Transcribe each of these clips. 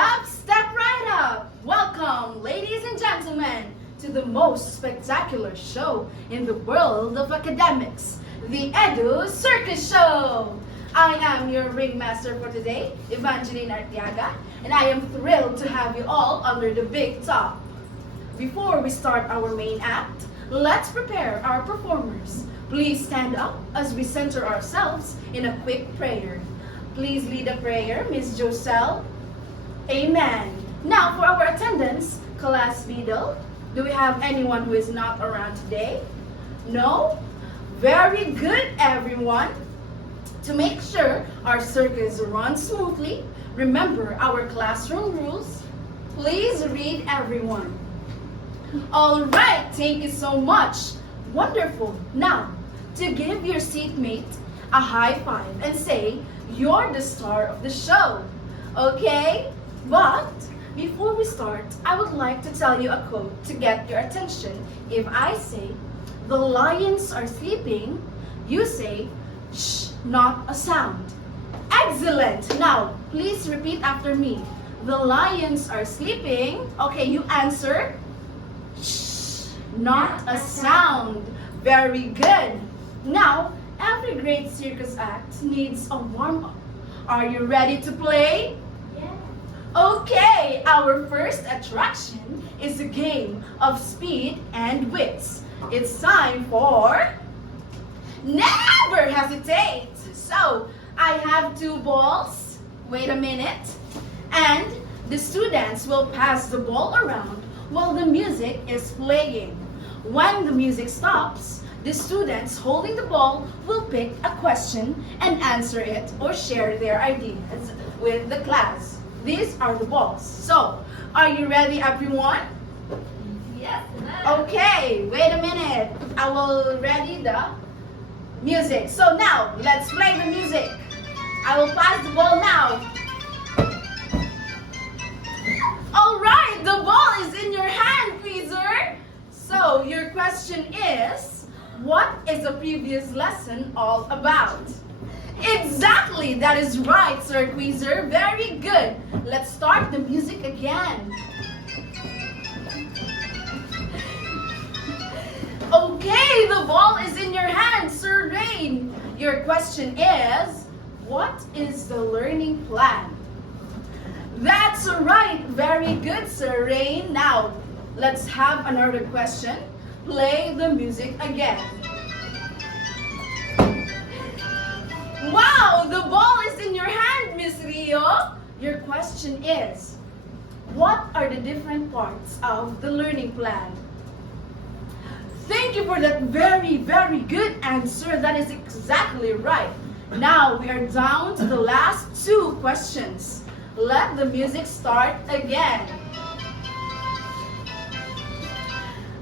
Step right up! Welcome, ladies and gentlemen, to the most spectacular show in the world of academics, the Edu Circus Show! I am your ringmaster for today, Evangeline Artiaga, and I am thrilled to have you all under the big top. Before we start our main act, let's prepare our performers. Please stand up as we center ourselves in a quick prayer. Please lead a prayer, Miss Joselle. Amen. Now for our attendance, Class Beadle. Do we have anyone who is not around today? No? Very good, everyone. To make sure our circus runs smoothly, remember our classroom rules. Please read everyone. All right, thank you so much. Wonderful. Now, to give your seatmate a high five and say, you're the star of the show. Okay? But before we start, I would like to tell you a quote to get your attention. If I say, the lions are sleeping, you say, shh, not a sound. Excellent! Now, please repeat after me. The lions are sleeping. Okay, you answer, shh, not a sound. Very good. Now, every great circus act needs a warm-up. Are you ready to play? Yeah. Okay, our first attraction is a game of speed and wits. It's time for Never Hesitate. So, I have two balls. Wait a minute. And the students will pass the ball around while the music is playing. When the music stops, the students holding the ball will pick a question and answer it or share their ideas with the class. These are the balls. So, are you ready, everyone? Yes. Okay, wait a minute. I will ready the music. So now, let's play the music. I will pass the ball now. All right, the ball is in your hand, Queezer. So, your question is, what is the previous lesson all about? Exactly, that is right, Sir Queezer. Very good. Let's start the music again. Okay, the ball is in your hand, Sir Rain. Your question is, what is the learning plan? That's right. Very good, Sir Rain. Now, let's have another question. Play the music again. Wow, the ball is in your hand, Miss Rio. Your question is, what are the different parts of the learning plan? Thank you for that very, very good answer. That is exactly right. Now we are down to the last two questions. Let the music start again.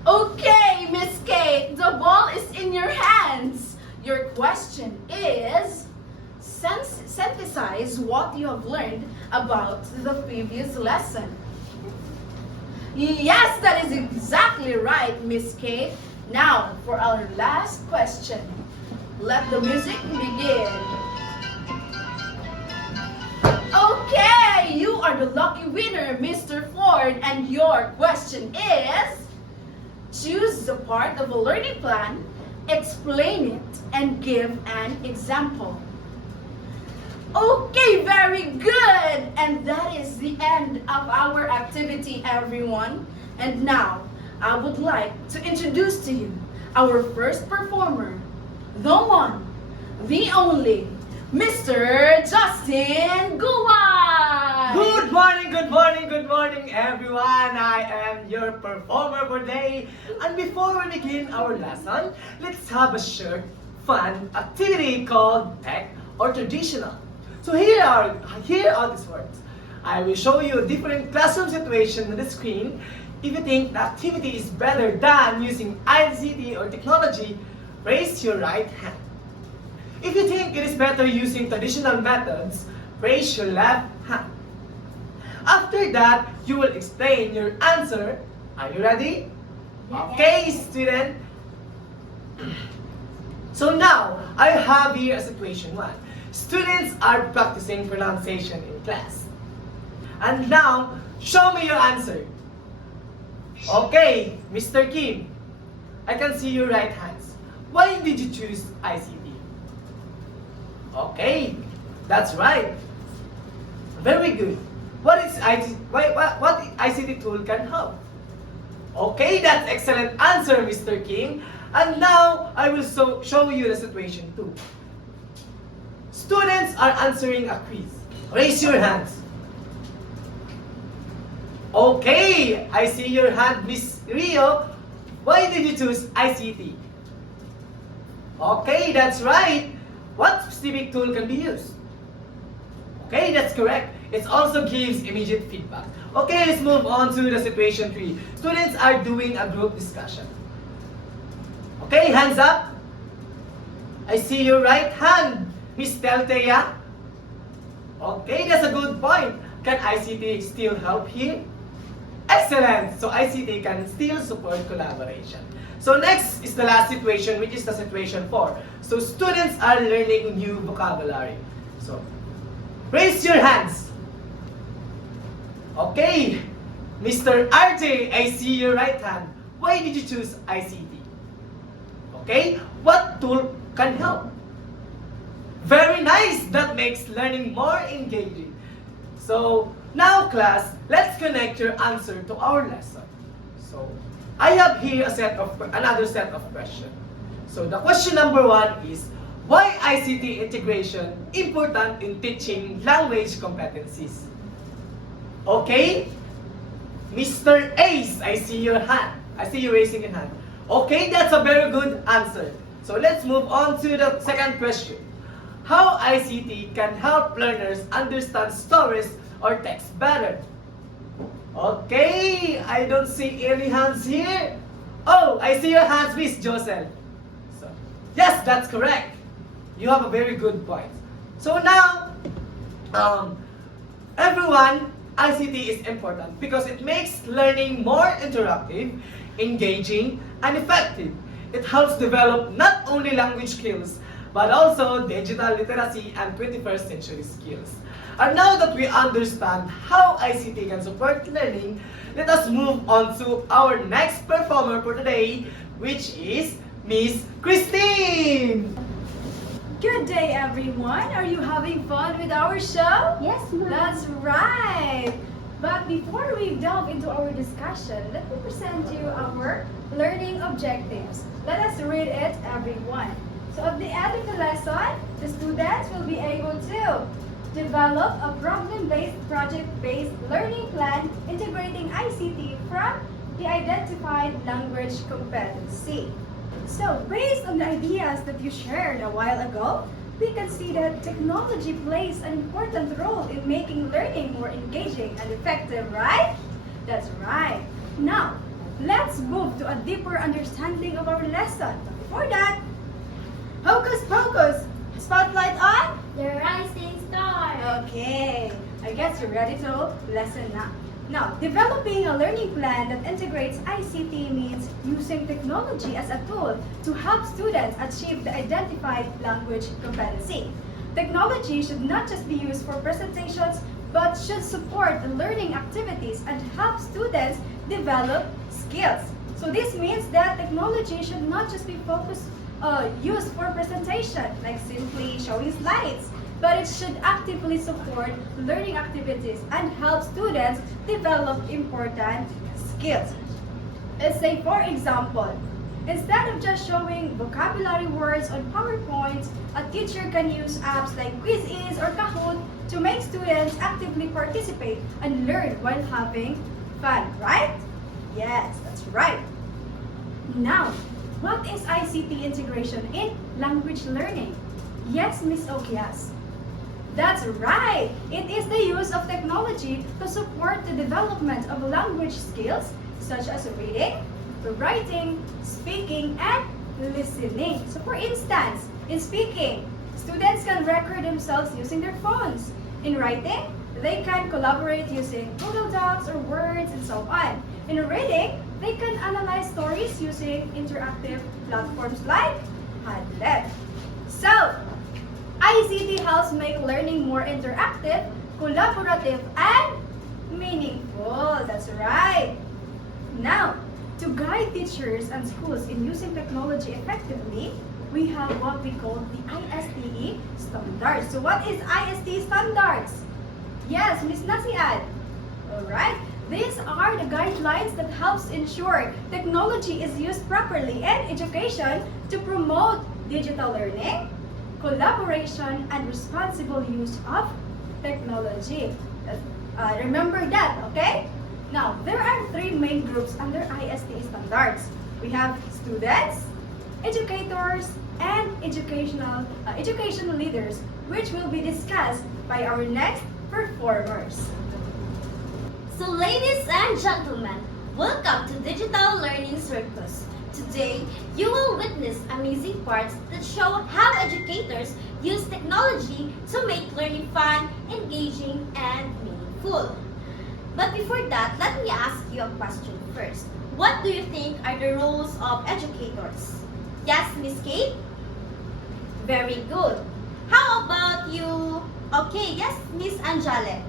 Okay, Miss Kate, the ball is in your hands. Your question is, synthesize what you have learned about the previous lesson. Yes, that is exactly right, Miss Kate. Now, for our last question, let the music begin. Okay, you are the lucky winner, Mr. Ford, and your question is, choose the part of a learning plan, explain it, and give an example. Okay, very good! And that is the end of our activity, everyone. And now, I would like to introduce to you our first performer, the one, the only, Mr. Justin Guwan! Good morning, everyone. I am your performer for today. And before we begin our lesson, let's have a short, fun activity called tech or traditional. So here are these words. I will show you a different classroom situation on the screen. If you think the activity is better than using ICT or technology, raise your right hand. If you think it is better using traditional methods, raise your left hand. After that, you will explain your answer. Are you ready? Okay, student. So now, I have here a situation 1. Students are practicing pronunciation in class. And now, show me your answer. Okay, Mr. Kim, I can see your right hands. Why did you choose ICT? Okay, that's right. Very good. What is IT, what ICT tool can help? Okay, that's excellent answer, Mr. Kim. And now, I will show you the situation 2. Students are answering a quiz. Raise your hands. Okay, I see your hand, Miss Rio. Why did you choose ICT? Okay, that's right. What specific tool can be used? Okay, that's correct. It also gives immediate feedback. Okay, let's move on to the situation 3. Students are doing a group discussion. Okay, hands up. I see your right hand, Miss Teltea. Okay, that's a good point. Can ICT still help here? Excellent! So ICT can still support collaboration. So next is the last situation, which is the situation 4. So students are learning new vocabulary. So raise your hands. Okay, Mr. RJ, I see your right hand. Why did you choose ICT? Okay, what tool can help? Very nice! That makes learning more engaging. So now class, let's connect your answer to our lesson. So I have here another set of questions. So the question number 1 is, why ICT integration important in teaching language competencies? Okay, Mr. Ace, I see your hand. I see you raising your hand. Okay, that's a very good answer. So let's move on to the second question. How ICT can help learners understand stories or text better? Okay, I don't see any hands here. Oh, I see your hands, Miss Josel. So, yes, that's correct. You have a very good point. So now, everyone, ICT is important because it makes learning more interactive, engaging, and effective. It helps develop not only language skills, but also digital literacy and 21st century skills. And now that we understand how ICT can support learning, let us move on to our next performer for today, which is Miss Christine! Good day, everyone. Are you having fun with our show? Yes, ma'am. That's right. But before we delve into our discussion, let me present you our learning objectives. Let us read it, everyone. So at the end of the lesson, the students will be able to develop a problem-based, project-based learning plan integrating ICT from the identified language competency. So based on the ideas that you shared a while ago, we can see that technology plays an important role in making learning more engaging and effective, right? That's right. Now, let's move to a deeper understanding of our lesson. But before that, hocus pocus! Spotlight on? The rising star. Okay, I guess you're ready to lesson now. Now, developing a learning plan that integrates ICT means using technology as a tool to help students achieve the identified language competency. Technology should not just be used for presentations, but should support the learning activities and help students develop skills. So this means that technology should not just be used for presentation, like simply showing slides, but it should actively support learning activities and help students develop important skills. Let's say, for example, instead of just showing vocabulary words on PowerPoint, a teacher can use apps like Quiziz or Kahoot to make students actively participate and learn while having fun, right? Yes, that's right. Now, what is ICT integration in language learning? Yes, Miss Okias. That's right! It is the use of technology to support the development of language skills such as reading, writing, speaking, and listening. So for instance, in speaking, students can record themselves using their phones. In writing, they can collaborate using Google Docs or Words and so on. In reading, they can analyze stories using interactive platforms like Padlet. So, ICT helps make learning more interactive, collaborative, and Meaningful, that's right. Now, to guide teachers and schools in using technology effectively, we have what we call the ISTE standards. So what is ISTE standards? Yes, Miss Nasiad. Alright, these are the guidelines that helps ensure technology is used properly in education to promote digital learning, collaboration, and responsible use of technology. Remember that, okay? Now, there are three main groups under ISTE standards. We have students, educators, and educational leaders, which will be discussed by our next performers. So ladies and gentlemen, welcome to Digital Learning Circus. Today, you will witness amazing parts that show how educators use technology to make learning fun, engaging, and meaningful. But before that, let me ask you a question first. What do you think are the roles of educators? Yes, Miss Kate? Very good. How about you? Okay, yes, Miss Anjale.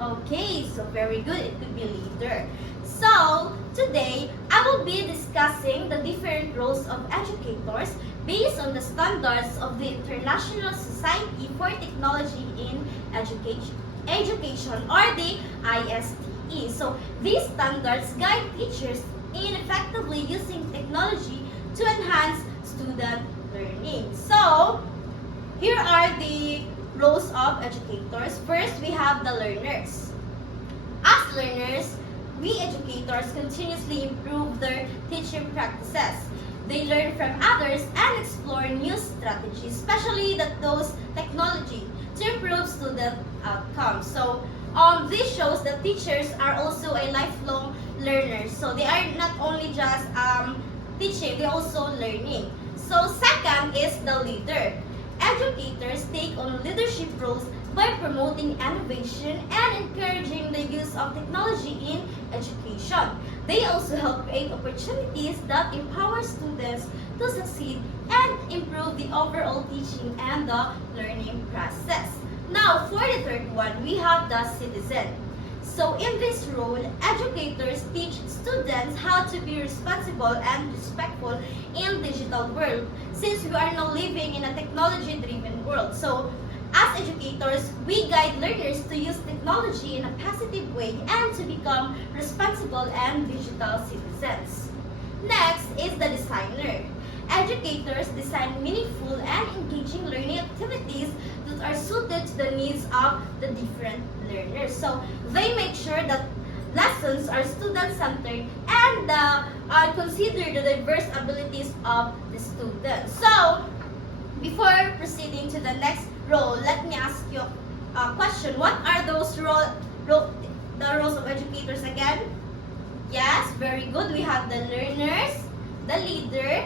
Okay, so very good. It could be leader. So, today, I will be discussing the different roles of educators based on the standards of the International Society for Technology in Education or the ISTE. So, these standards guide teachers in effectively using technology to enhance student learning. So, here are the roles of educators. First, we have the learners. As learners, we educators continuously improve their teaching practices. They learn from others and explore new strategies, especially those technology to improve student outcomes. So, this shows that teachers are also a lifelong learner. So, they are not only just teaching, they also learning. So, second is the leader. Educators take on leadership roles by promoting innovation and encouraging the use of technology in education. They also help create opportunities that empower students to succeed and improve the overall teaching and the learning process. Now, for the third one, we have the citizen. So, in this role, educators teach students how to be responsible and respectful in digital world since we are now living in a technology-driven world. So, as educators, we guide learners to use technology in a positive way and to become responsible and digital citizens. Next is the designer. Educators design meaningful and engaging learning activities that are suited to the needs of the different learners. So they make sure that lessons are student-centered and consider the diverse abilities of the students. So before proceeding to the next role, let me ask you a question. What are those the roles of educators again? Yes, very good. We have the learners, the leader,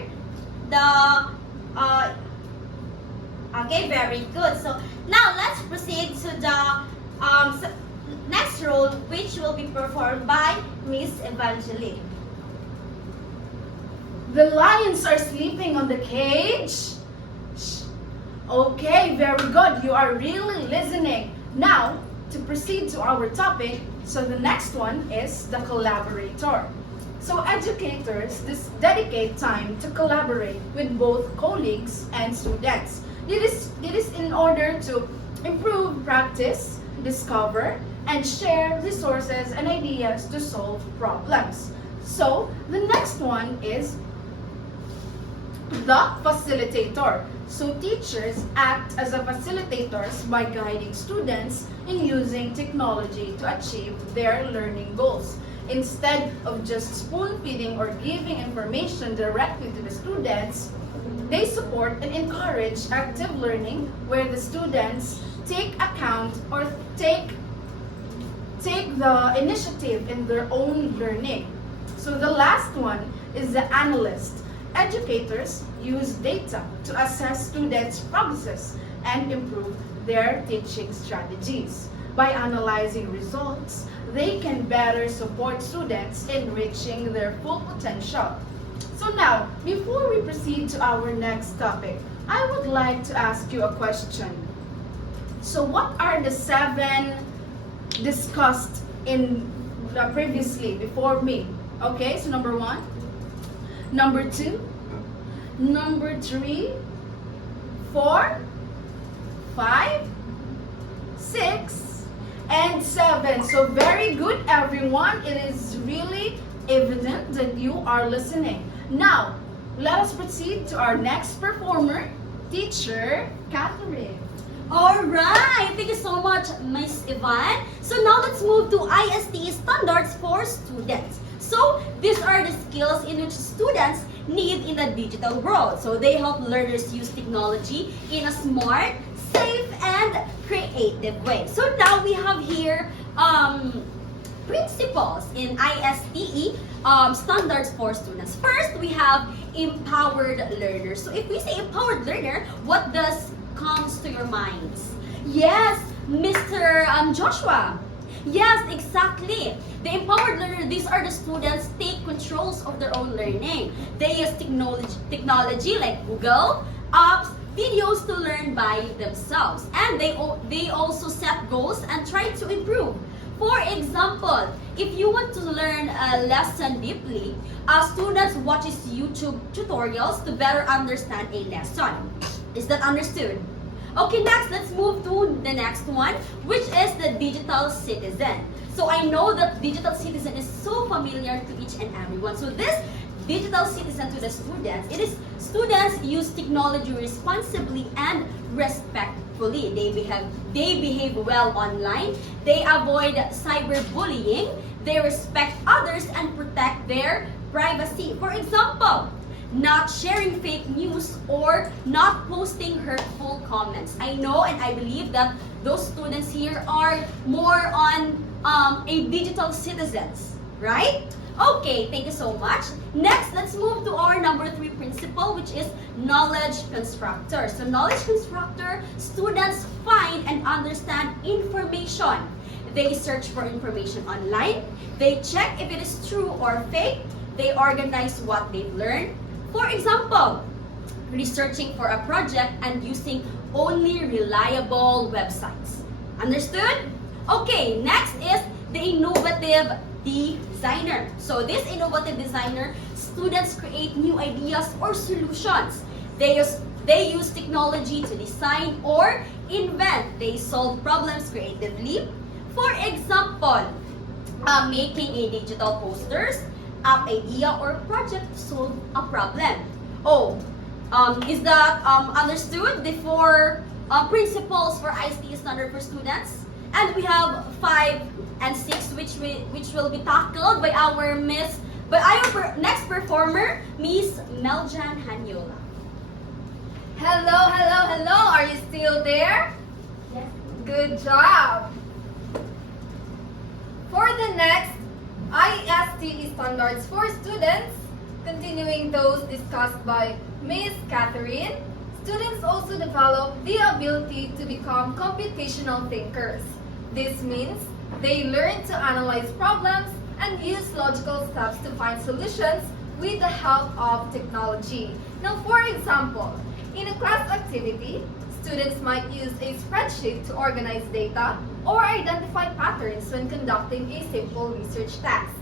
okay, very good. So now let's proceed to the next role, which will be performed by Miss Evangeline. The lions are sleeping on the cage. Shh. Okay, very good. You are really listening. Now, to proceed to our topic, so the next one is the collaborator. So educators dedicate time to collaborate with both colleagues and students. It is in order to improve practice, discover, and share resources and ideas to solve problems. So the next one is the facilitator. So teachers act as a facilitators by guiding students in using technology to achieve their learning goals. Instead of just spoon-feeding or giving information directly to the students, they support and encourage active learning where the students take account or take the initiative in their own learning. So the last one is the analyst. Educators use data to assess students' progress and improve their teaching strategies. By analyzing results, they can better support students in reaching their full potential. So now, before we proceed to our next topic, I would like to ask you a question. So what are the 7 discussed in previously before me. Okay, so number 1, number 2, number 3, 4, 5, 6, and 7. So very good, everyone. It is really evident that you are listening. Now, let us proceed to our next performer, teacher Catherine. Alright, thank you so much, Miss Yvonne. So now let's move to ISTE standards for students. So these are the skills in which students need in the digital world. So they help learners use technology in a smart, safe, and creative way. So now we have here principles in ISTE standards for students. First, we have empowered learners. So if we say empowered learner, what does comes to your minds? Yes, Mr. Joshua. Yes, exactly. The empowered learner, these are the students take controls of their own learning. They use technology like Google, apps, videos to learn by themselves. And they also set goals and try to improve. For example, if you want to learn a lesson deeply, students watches YouTube tutorials to better understand a lesson. Is that understood? Okay, next, let's move to the next one, which is the digital citizen. So I know that digital citizen is so familiar to each and everyone. So this digital citizen to the students, it is students use technology responsibly and respectfully. They behave well online. They avoid cyberbullying. They respect others and protect their privacy. For example, not sharing fake news or not posting hurtful comments. I know and I believe that those students here are more on a digital citizens, right? Okay, thank you so much. Next, let's move to our number 3 principle, which is knowledge constructor. So knowledge constructor, students find and understand information. They search for information online. They check if it is true or fake. They organize what they've learned. For example, researching for a project and using only reliable websites. Understood? Okay, next is the innovative designer. So this innovative designer, students create new ideas or solutions. They use technology to design or invent. They solve problems creatively. For example, making a digital posters, app idea, or project to solve a problem. Oh, is that understood? The 4 principles for ICT standard for students. And we have 5 and 6 which will be tackled by our next performer, Miss Meljan Hanyola. Hello, hello, hello. Are you still there? Yes. Good job. For the next ISTE standards for students, continuing those discussed by Ms. Catherine, students also develop the ability to become computational thinkers. This means they learn to analyze problems and use logical steps to find solutions with the help of technology. Now, for example, in a class activity, students might use a spreadsheet to organize data or identify patterns when conducting a simple research task.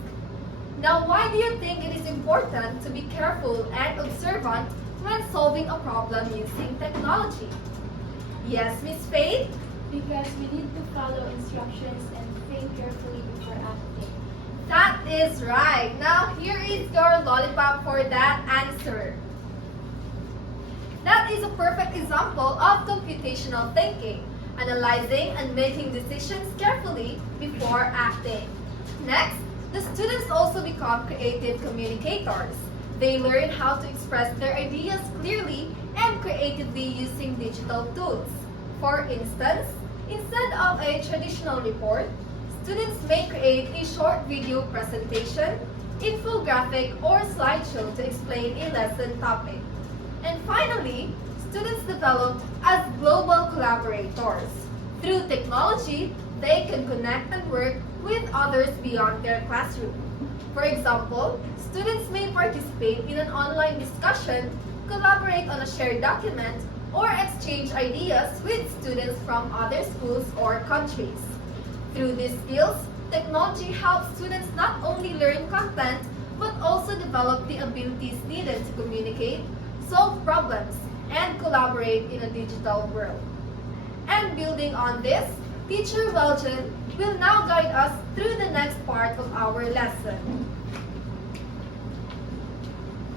Now, why do you think it is important to be careful and observant when solving a problem using technology? Yes, Miss Faith? Because we need to follow instructions and think carefully before acting. That is right. Now, here is your lollipop for that answer. That is a perfect example of computational thinking, analyzing and making decisions carefully before acting. Next, the students also become creative communicators. They learn how to express their ideas clearly and creatively using digital tools. For instance, instead of a traditional report, students may create a short video presentation, infographic, or slideshow to explain a lesson topic. And finally, students develop as global collaborators. Through technology, they can connect and work with others beyond their classroom. For example, students may participate in an online discussion, collaborate on a shared document, or exchange ideas with students from other schools or countries. Through these skills, technology helps students not only learn content, but also develop the abilities needed to communicate, solve problems, and collaborate in a digital world. And building on this, Teacher Welchen will now guide us through the next part of our lesson.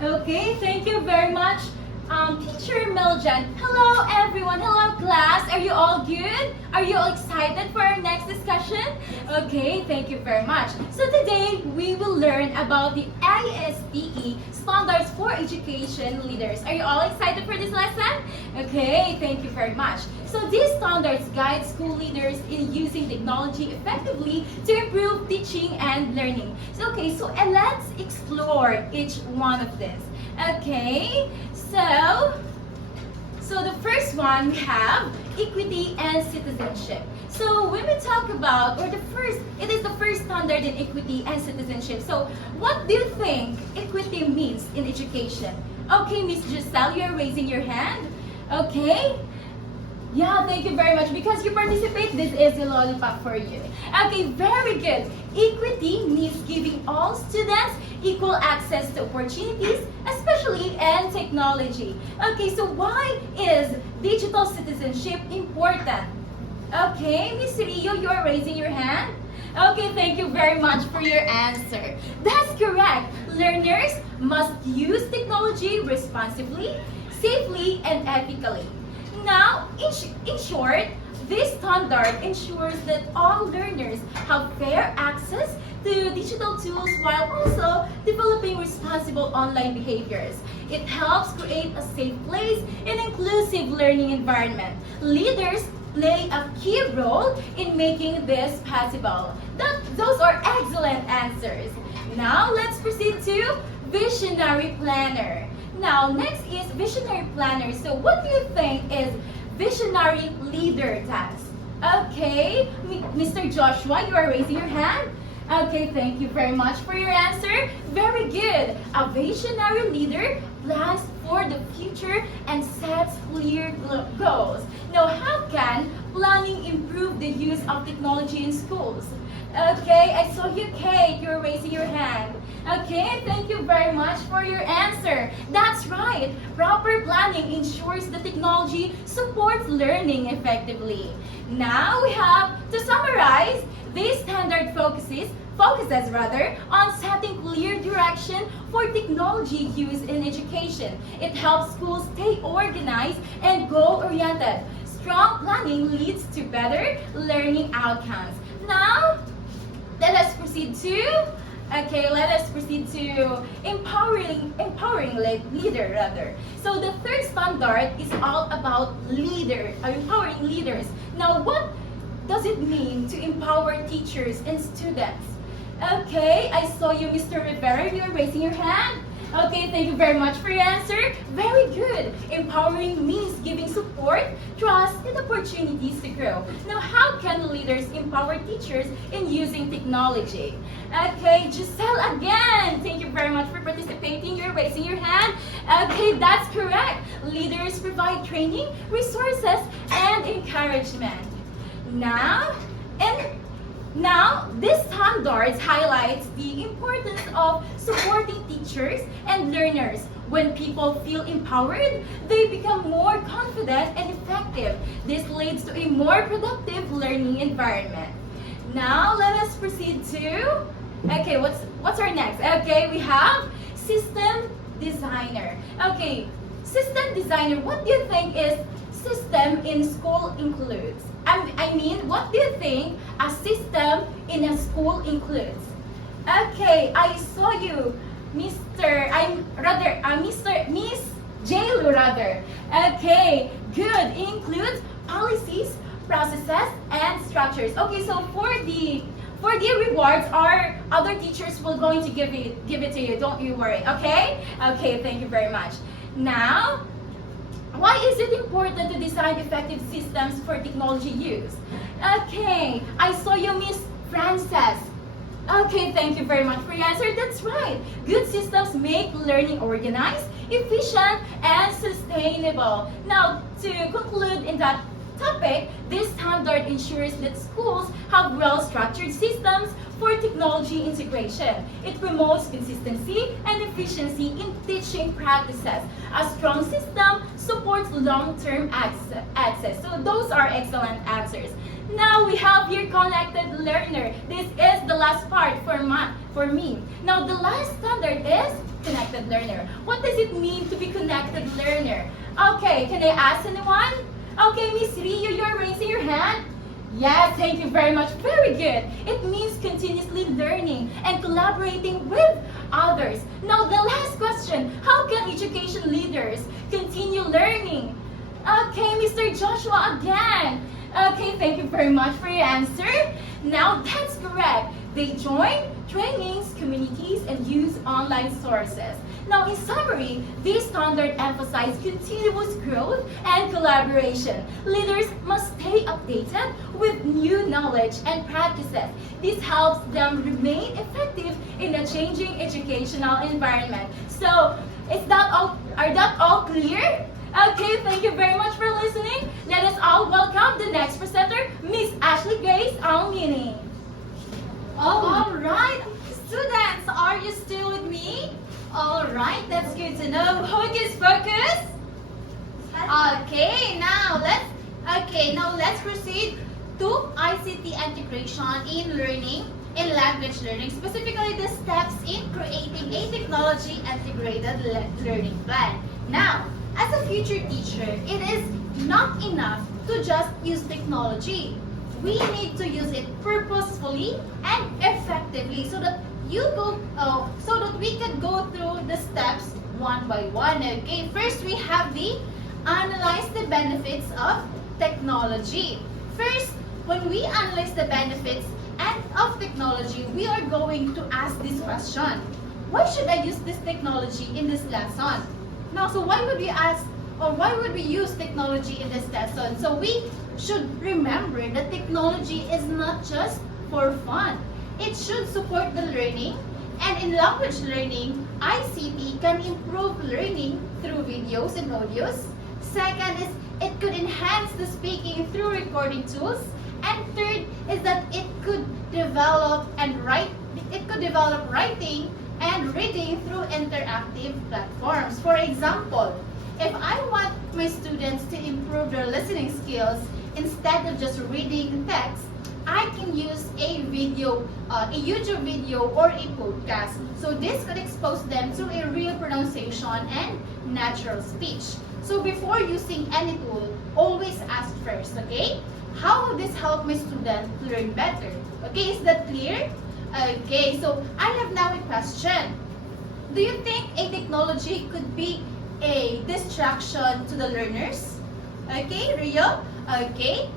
Okay, thank you very much, Teacher Meljan. Hello, everyone. Hello, class. Are you all good? Are you all excited for our next discussion? Okay, thank you very much. So today, we will learn about the ISTE Standards for Education Leaders. Are you all excited for this lesson? Okay, thank you very much. So these standards guide school leaders in using technology effectively to improve teaching and learning. So let's explore each one of this. Okay, so the first one we have equity and citizenship. So when we talk about, it is the first standard in equity and citizenship. So what do you think equity means in education? Okay, Miss Giselle, you're raising your hand. Okay. Yeah, thank you very much. Because you participate, this is a lollipop for you. Okay, very good. Equity means giving all students equal access to opportunities, especially in technology. Okay, so why is digital citizenship important? Okay, Miss Rio, you are raising your hand. Okay, thank you very much for your answer. That's correct. Learners must use technology responsibly, safely, and ethically. Now, in short, this standard ensures that all learners have fair access to digital tools while also developing responsible online behaviors. It helps create a safe place and inclusive learning environment. Leaders play a key role in making this possible. Those are excellent answers. Now, let's proceed to visionary planner. Now, next is visionary planner. So what do you think is visionary leader does? Okay, Mr. Joshua, you are raising your hand. Okay, thank you very much for your answer. Very good. A visionary leader plans for the future and sets clear goals. Now, how can planning improve the use of technology in schools? Okay, I saw you, Kate. You're raising your hand. Okay, thank you very much for your answer. That's right. Proper planning ensures the technology supports learning effectively. Now we have to summarize. This standard focuses on setting clear direction for technology use in education. It helps schools stay organized and goal-oriented. Strong planning leads to better learning outcomes. Now, let us proceed to empowering leader rather. So the third standard is all about empowering leaders. Now, what does it mean to empower teachers and students? Okay, I saw you, Mr. Rivera. You're raising your hand. Okay, thank you very much for your answer. Very good. Empowering means giving support, trust, and opportunities to grow. Now, how can leaders empower teachers in using technology? Okay, Giselle again. Thank you very much for participating. You're raising your hand. Okay, that's correct. Leaders provide training, resources, and encouragement. Now, this standards highlights the importance of supporting teachers and learners. When people feel empowered, they become more confident and effective. This leads to a more productive learning environment. Now, let us proceed to, okay, what's our next? Okay, we have system designer. Okay, system designer, what do you think is system in school includes? What do you think a system in a school includes? Okay, I saw you, Miss Jailu rather. Okay, good. It includes policies, processes, and structures. Okay, so for the rewards, our other teachers will going to give it to you. Don't you worry. Okay. Okay. Thank you very much. Now, why is it important to design effective systems for technology use? Okay, I saw you, Miss Frances. Okay, thank you very much for your answer. That's right. Good systems make learning organized, efficient, and sustainable. Now, to conclude in that topic, this standard ensures that schools have well-structured systems for technology integration. It promotes consistency and efficiency in teaching practices. A strong system supports long-term access. So those are excellent answers. Now we have here connected learner. This is the last part for me. Now the last standard is connected learner. What does it mean to be connected learner? Okay, can I ask anyone? Okay, Miss Rio, you're raising your hand. Yes, thank you very much. Very good. It means continuously learning and collaborating with others. Now, the last question, how can education leaders continue learning? Okay, Mr. Joshua again. Okay, thank you very much for your answer. Now, that's correct. They join trainings, communities, and use online sources. Now, in summary, this standard emphasizes continuous growth and collaboration. Leaders must stay updated with new knowledge and practices. This helps them remain effective in a changing educational environment. So, are that all clear? Okay, thank you very much for listening. Let us all welcome the next presenter, Miss Ashley Grace Almini. All right, students, are you still with me? All right, that's good to know. Hocus pocus. Okay, now let's proceed to ICT integration in learning, in language learning, specifically the steps in creating a technology integrated learning plan. Now, as a future teacher, it is not enough to just use technology. We need to use it purposefully and effectively so that we can go through the steps one by one. Okay, first we have the analyze the benefits of technology. First, when we analyze the benefits of technology, we are going to ask this question: why should I use this technology in this lesson? Now, so why would we ask, or why would we use technology in this lesson? So we should remember that technology is not just for fun. It should support the learning, and in language learning, ICT can improve learning through videos and audios. Second is it could enhance the speaking through recording tools. And third is that it could develop writing and reading through interactive platforms. For example, if I want my students to improve their listening skills, instead of just reading text, I can use a video, a YouTube video or a podcast. So this could expose them to a real pronunciation and natural speech. So before using any tool, always ask first, okay? How will this help my student learn better? Okay, is that clear? Okay, so I have now a question. Do you think a technology could be a distraction to the learners? Okay, Rio? Okay.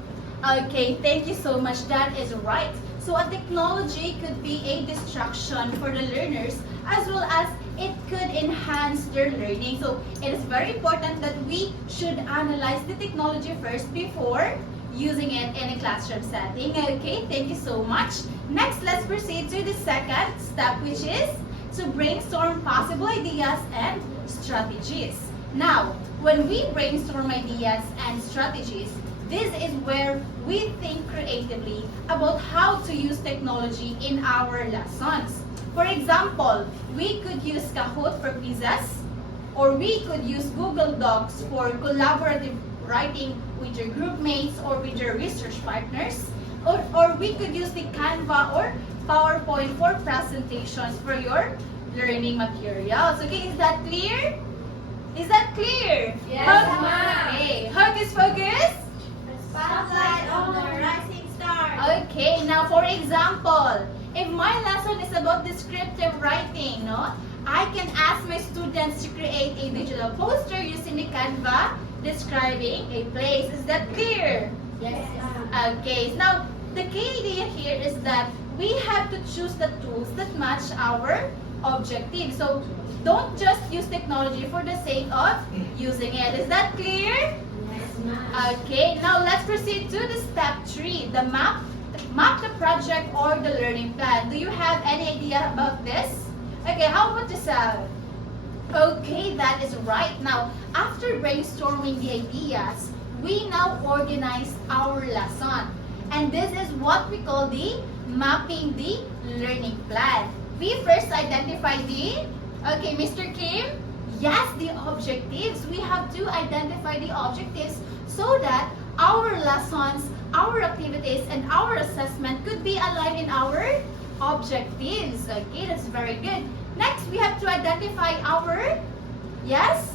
Okay, thank you so much. That is right. So a technology could be a distraction for the learners as well as it could enhance their learning. So it is very important that we should analyze the technology first before using it in a classroom setting. Okay, thank you so much. Next, let's proceed to the second step, which is to brainstorm possible ideas and strategies. Now, when we brainstorm ideas and strategies, this is where we think creatively about how to use technology in our lessons. For example, we could use Kahoot for quizzes, or we could use Google Docs for collaborative writing with your group mates or with your research partners, or we could use the Canva or PowerPoint for presentations for your learning materials. Okay, is that clear? Is that clear? Yes, ma'am. Okay, Hocus Pocus. Spotlight on the rising star. Okay, now for example, if my lesson is about descriptive writing, no, I can ask my students to create a digital poster using the Canva describing a place. Is that clear? Yes. Okay, now the key idea here is that we have to choose the tools that match our objective. So don't just use technology for the sake of using it. Is that clear? Yes, ma'am. Okay, now let's proceed to the step 3, the map the project or the learning plan. Do you have any idea about this? Okay, how about yourself? Okay, that is right. Now, after brainstorming the ideas, we now organize our lesson. And this is what we call the mapping the learning plan. We first identify the, okay, Mr. Kim? Yes, the objectives. We have to identify the objectives so that our lessons, our activities, and our assessment could be aligned in our objectives. Okay, that's very good. Next, we have to identify our, yes?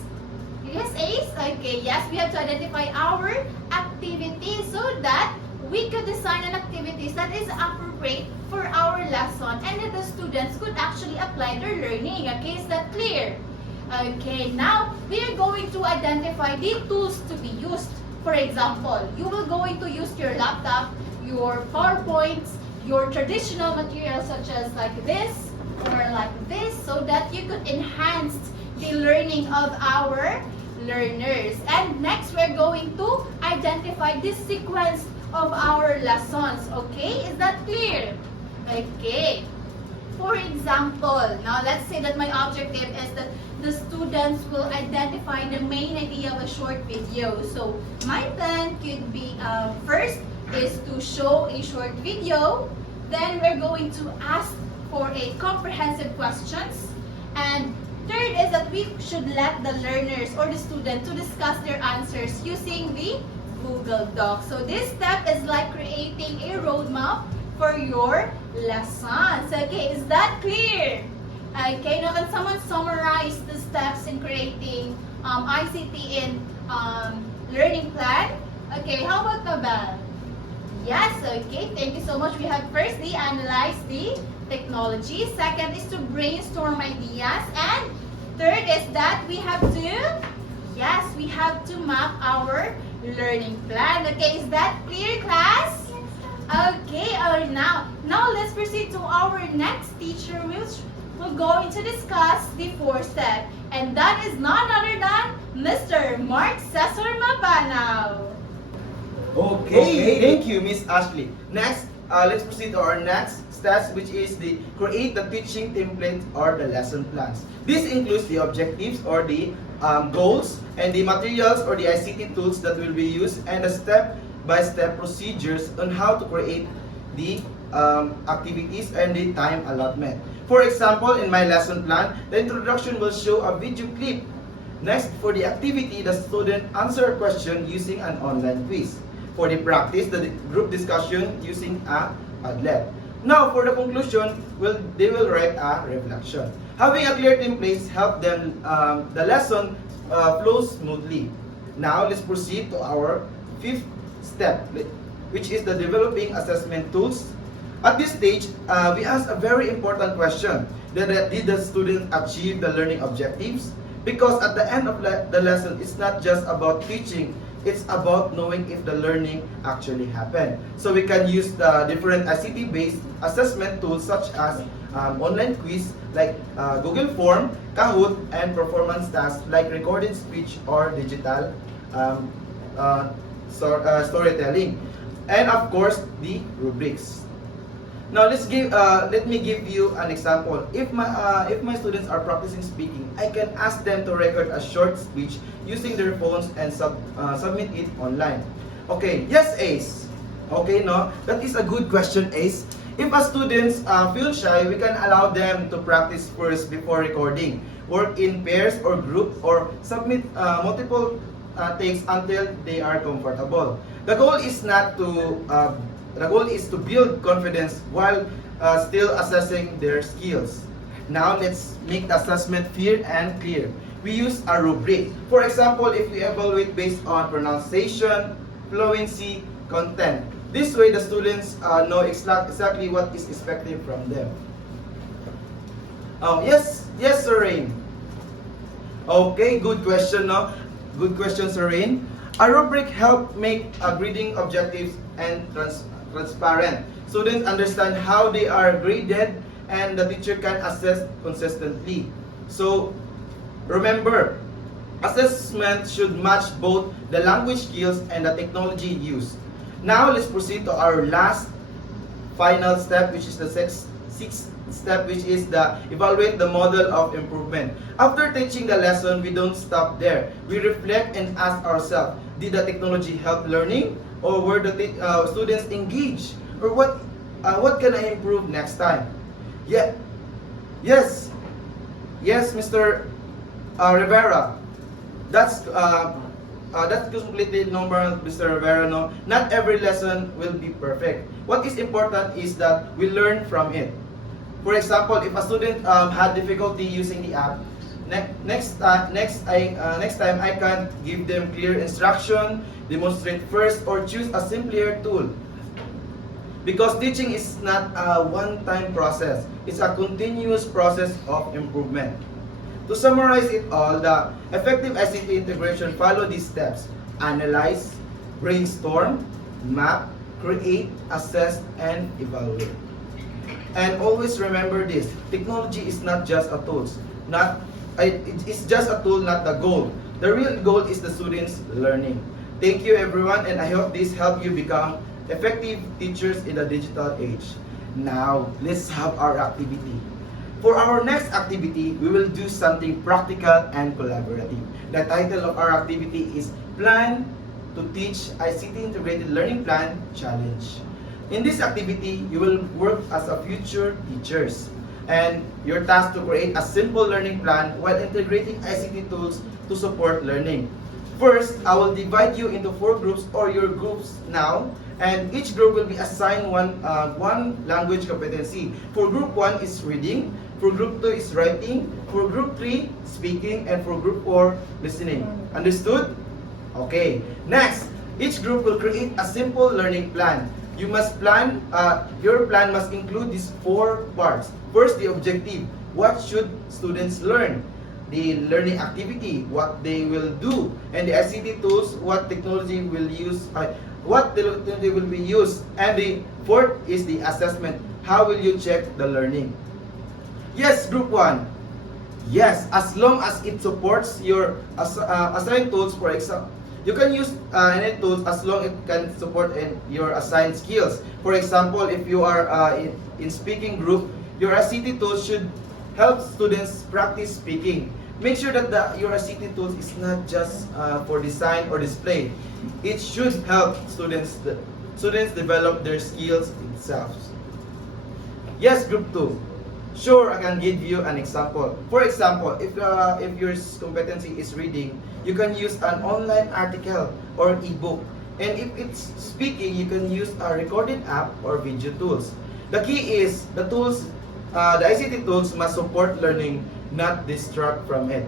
Yes, Ace? Okay, yes, we have to identify our activities so that we could design an activities that is appropriate for our lesson and that the students could actually apply their learning. Okay, is that clear? Okay, now we are going to identify the tools to be used. For example, you will going to use your laptop, your PowerPoints, your traditional materials such as like this or like this so that you could enhance the learning of our learners. And next, we're going to identify the sequence of our lessons. Okay, is that clear? Okay. For example, now let's say that my objective is that the students will identify the main idea of a short video. So my plan could be first is to show a short video. Then we're going to ask for a comprehensive questions. And third is that we should let the learners or the student to discuss their answers using the Google Docs. So this step is like creating a roadmap for your lessons. Okay, is that clear? Okay, now can someone summarize the steps in creating ICT in learning plan? Okay, how about Mabel? Yes, okay, thank you so much. We have firstly analyze the technology. Second is to brainstorm ideas. And third is that we have to, yes, we have to map our learning plan. Okay, is that clear, class? Okay, now let's proceed to our next teacher, which we're going to discuss the fourth step. And that is none other than Mr. Mark Cesar Mabanaw. Okay, thank you, Miss Ashley. Next, let's proceed to our next steps, which is the create the teaching template or the lesson plans. This includes the objectives or the goals and the materials or the ICT tools that will be used and the step-by-step procedures on how to create the activities and the time allotment. For example, in my lesson plan, the introduction will show a video clip. Next, for the activity, the student answer a question using an online quiz. For the practice, the group discussion using a Padlet. Now, for the conclusion, they will write a reflection. Having a clear template help them the lesson flow smoothly. Now, let's proceed to our fifth step, which is the developing assessment tools. At this stage, we ask a very important question. Did the student achieve the learning objectives? Because at the end of the lesson, it's not just about teaching, it's about knowing if the learning actually happened. So we can use the different ICT-based assessment tools such as online quiz like Google Form, Kahoot, and performance tasks like recorded speech or digital storytelling. And of course, the rubrics. Now let me give you an example. If my students are practicing speaking, I can ask them to record a short speech using their phones and submit it online. Okay, yes, Ace. Okay, no, that is a good question, Ace. If a students feel shy, we can allow them to practice first before recording. Work in pairs or group or submit multiple takes until they are comfortable. The goal is to build confidence while still assessing their skills. Now let's make the assessment fair and clear. We use a rubric. For example, if we evaluate based on pronunciation, fluency, content. This way the students know exactly what is expected from them. Oh, yes, Serene. Okay, good question, no? Good question, Serene. A rubric help make grading objectives and transparent. Students understand how they are graded and the teacher can assess consistently. So remember, assessment should match both the language skills and the technology used. Now let's proceed to our last final step, which is the sixth step, which is the evaluate the model of improvement. After teaching the lesson, we don't stop there. We reflect and ask ourselves, did the technology help learning, or were the students engaged, or what can I improve next time? Yeah, yes, Mr. Rivera. That's completely normal, Mr. Rivera. No, not every lesson will be perfect. What is important is that we learn from it. For example, if a student had difficulty using the app, next time I can give them clear instruction, demonstrate first, or choose a simpler tool. Because teaching is not a one-time process; it's a continuous process of improvement. To summarize it all, the effective ICT integration follow these steps: analyze, brainstorm, map, create, assess, and evaluate. And always remember this: technology is not just a tool. It's just a tool, not the goal. The real goal is the students' learning. Thank you, everyone, and I hope this helped you become effective teachers in the digital age. Now, let's have our activity. For our next activity, we will do something practical and collaborative. The title of our activity is Plan to Teach ICT Integrated Learning Plan Challenge. In this activity, you will work as a future teachers. And your task to create a simple learning plan while integrating ICT tools to support learning. First, I will divide you into 4 groups or your groups now, and each group will be assigned one language competency. For group 1 is reading, for group 2 is writing, for group 3 speaking, and for group 4 listening. Understood? Okay. Next, each group will create a simple learning plan. You must plan, your plan must include these 4 parts. First, the objective. What should students learn? The learning activity, what they will do, and the ICT tools, what technology will use, what technology will be used. And the 4th is the assessment. How will you check the learning? Yes, group 1. Yes, as long as it supports your assigned tools. For example, you can use any tools as long as it can support your assigned skills. For example, if you are in speaking group, your ICT tools should help students practice speaking. Make sure that your ICT tools is not just for design or display. It should help students develop their skills themselves. Yes, group 2. Sure, I can give you an example. For example, if your competency is reading, you can use an online article or ebook. And if it's speaking, you can use a recorded app or video tools. The key is the ICT tools must support learning, not distract from it.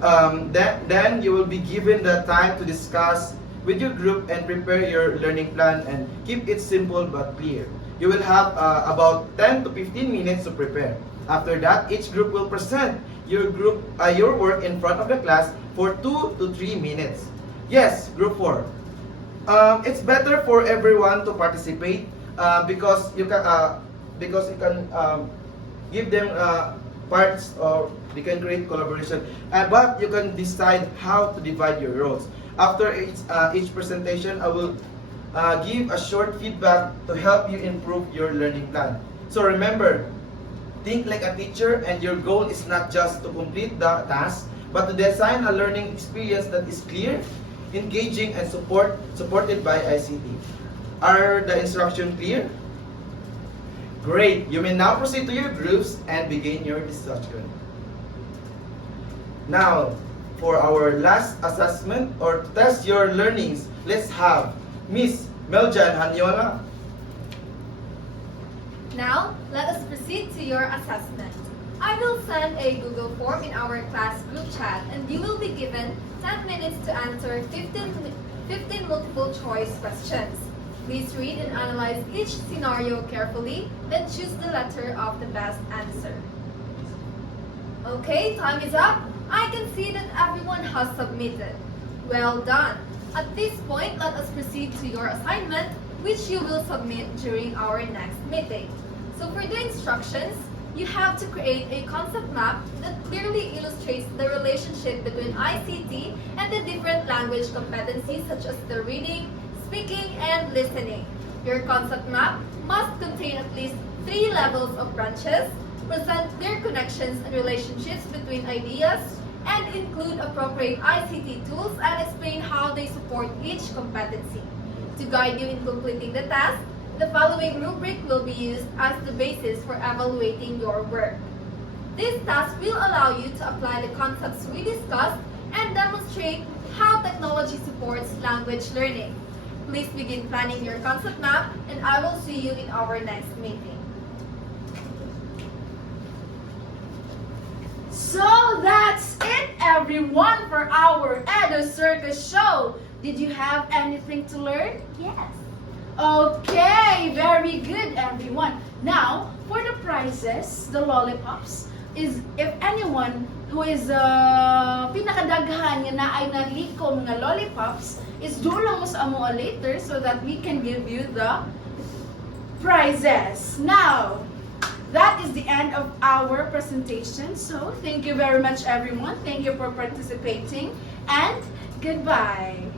Then you will be given the time to discuss with your group and prepare your learning plan, and keep it simple but clear. You will have about 10 to 15 minutes to prepare. After that, each group will present your work in front of the class for 2 to 3 minutes. Yes, group 4. It's better for everyone to participate because you can give them parts, or they can create collaboration. But you can decide how to divide your roles. After each presentation, I will give a short feedback to help you improve your learning plan. So remember, think like a teacher, and your goal is not just to complete the task, but to design a learning experience that is clear, engaging, and supported by ICT. Are the instructions clear? Great! You may now proceed to your groups and begin your discussion. Now, for our last assessment or to test your learnings, let's have Miss Meljan Hanyola. Now, let us proceed to your assessment. I will send a Google form in our class group chat, and you will be given 10 minutes to answer 15 multiple choice questions. Please read and analyze each scenario carefully, then choose the letter of the best answer. Okay, time is up. I can see that everyone has submitted. Well done. At this point, let us proceed to your assignment, which you will submit during our next meeting. So for the instructions, you have to create a concept map that clearly illustrates the relationship between ICT and the different language competencies such as the reading, speaking, and listening. Your concept map must contain at least 3 levels of branches, present clear connections and relationships between ideas, and include appropriate ICT tools and explain how they support each competency. To guide you in completing the task, the following rubric will be used as the basis for evaluating your work. This task will allow you to apply the concepts we discussed and demonstrate how technology supports language learning. Please begin planning your concept map, and I will see you in our next meeting. So that's it, everyone, for our Edu Circus show. Did you have anything to learn? Yes. Okay, very good, everyone. Now, for the prizes, the lollipops, is if anyone who is pinakadaghan nga na ay naliko mga lollipops, is dulang mo sa amo later so that we can give you the prizes. Now, that is the end of our presentation. So, thank you very much, everyone. Thank you for participating, and goodbye.